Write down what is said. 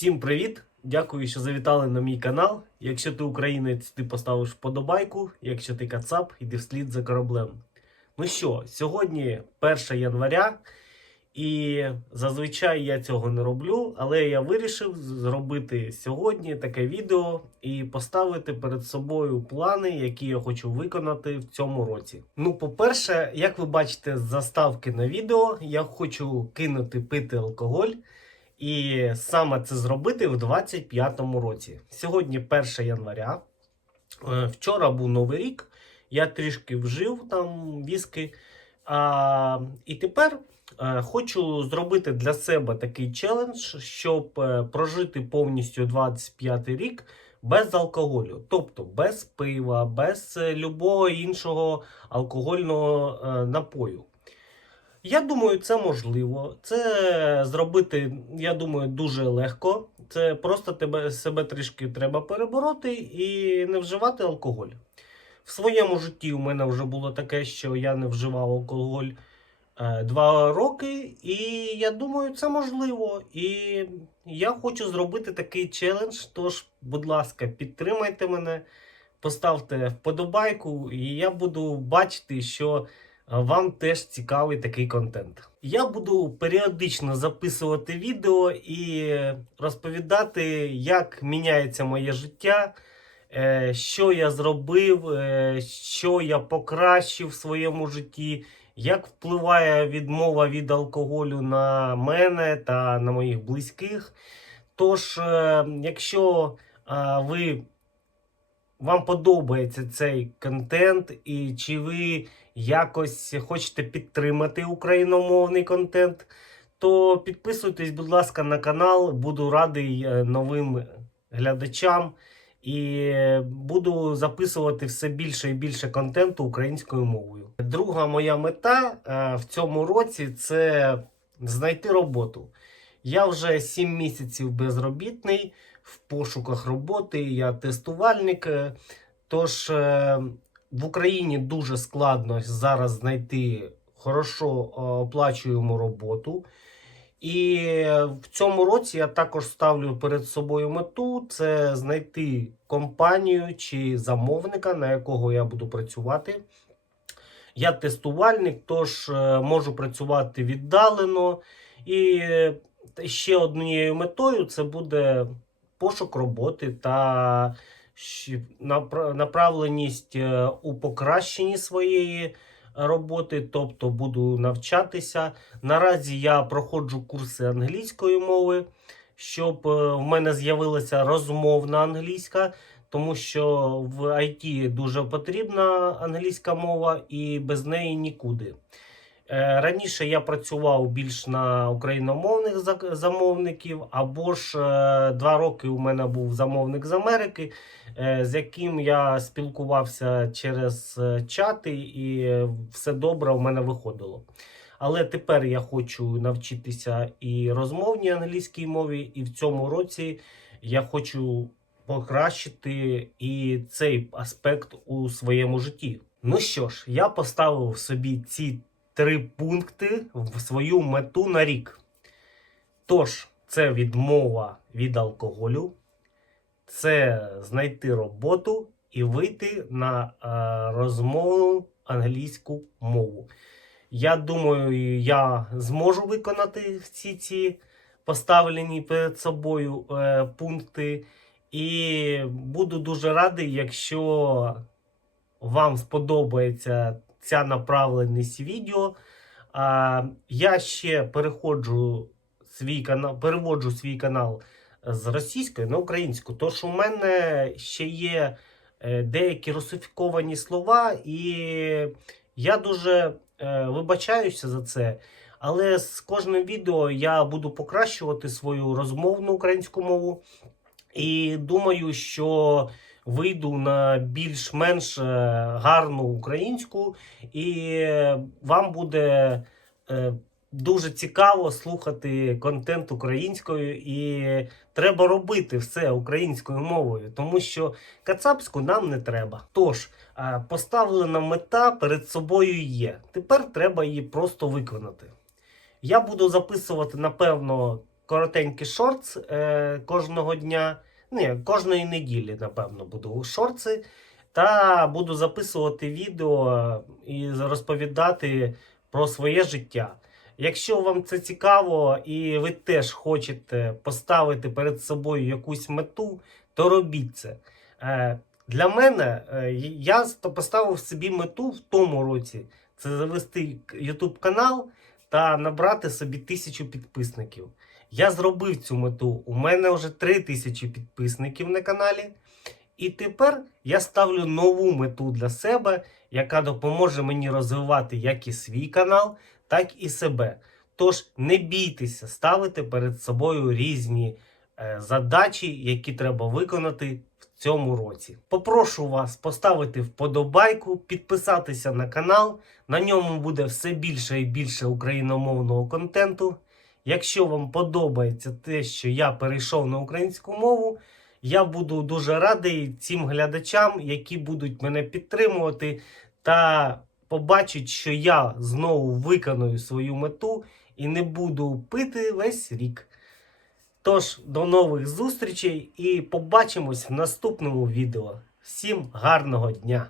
Всім привіт! Дякую, що завітали на мій канал. Якщо ти українець, ти поставиш вподобайку. Якщо ти кацап, йди вслід за кораблем. Ну що, сьогодні 1 января, і зазвичай я цього не роблю, але я вирішив зробити сьогодні таке відео і поставити перед собою плани, які я хочу виконати в цьому році. Ну, по-перше, як ви бачите з заставки на відео, я хочу кинути пити алкоголь. І саме це зробити в 25-му році. Сьогодні 1 января. Е, Вчора був Новий рік. Я трішки вжив там віски. А, і тепер е, хочу зробити для себе такий челендж, щоб е, прожити повністю 25 рік без алкоголю. Тобто без пива, без любого іншого алкогольного е, напою. Я думаю, це можливо. Це зробити, я думаю, дуже легко. Це просто тебе себе трішки треба перебороти і не вживати алкоголь. В своєму житті у мене вже було таке, що я не вживав алкоголь е, два роки, і я думаю, це можливо. І я хочу зробити такий челендж. Тож, будь ласка, підтримайте мене, поставте вподобайку, і я буду бачити, що вам теж цікавий такий контент. Я буду періодично записувати відео і розповідати, як міняється моє життя, е, що я зробив, е, що я покращив в своєму житті, як впливає відмова від алкоголю на мене та на моїх близьких. Тож, е, якщо ви вам подобається цей контент, і чи ви якось хочете підтримати україномовний контент, то підписуйтесь, будь ласка, на канал. Буду радий е, новим глядачам і буду записувати все більше і більше контенту українською мовою. Друга моя мета е, в цьому році це знайти роботу. Я вже 7 місяців безробітний в пошуках роботи. Я тестувальник. е, Тож е, в Україні дуже складно зараз знайти хорошо е, оплачуємо роботу. І в цьому році я також ставлю перед собою мету це знайти компанію чи замовника, на якого я буду працювати. Я тестувальник, тож можу працювати віддалено. І ще однією метою це буде пошук роботи та направленість е, у покращенні своєї роботи, тобто буду навчатися. Наразі я проходжу курси англійської мови, щоб е, в мене з'явилася розмовна англійська, тому що в IT дуже потрібна англійська мова і без неї нікуди. Е, Раніше я працював більш на україномовних замовників, або ж е, два роки у мене був замовник з Америки, е, з яким я спілкувався через чати, і все добре у мене виходило. Але тепер я хочу навчитися і розмовній англійській мові, і в цьому році я хочу покращити і цей аспект у своєму житті. Ну що ж, я поставив собі ці три пункти в свою мету на рік. Тож, це відмова від алкоголю, це знайти роботу і вийти на е, розмовну англійську мову. Я думаю, я зможу виконати всі ці поставлені перед собою е, пункти. І буду дуже радий, якщо вам сподобається ця направленість відео. А, я ще переходжу свій канал, переводжу свій канал з російської на українську, тож у мене ще є е, деякі русифіковані слова, і я дуже е, вибачаюся за це. Але з кожним відео я буду покращувати свою розмовну українську мову. І думаю, що вийду на більш-менш е, гарну українську, і вам буде е, дуже цікаво слухати контент українською, і треба робити все українською мовою, тому що кацапську нам не треба. Тож, е, поставлена мета перед собою є. Тепер треба її просто виконати. Я буду записувати, напевно, коротенькі шортс е, кожного дня. Ні, кожної неділі, напевно, буду у шорти. Та буду записувати відео і розповідати про своє життя. Якщо вам це цікаво і ви теж хочете поставити перед собою якусь мету, то робіть це. Е, Для мене е, я поставив собі мету в тому році це завести YouTube канал та набрати собі тисячу підписників. Я зробив цю мету. У мене вже три тисячі підписників на каналі. І тепер я ставлю нову мету для себе, яка допоможе мені розвивати як і свій канал, так і себе. Тож не бійтеся ставити перед собою різні е, задачі, які треба виконати в цьому році. Попрошу вас поставити вподобайку, підписатися на канал. На ньому буде все більше і більше україномовного контенту. Якщо вам подобається те, що я перейшов на українську мову, я буду дуже радий цим глядачам, які будуть мене підтримувати та побачать, що я знову виконую свою мету і не буду пити весь рік. Тож, до нових зустрічей і побачимось в наступному відео. Всім гарного дня!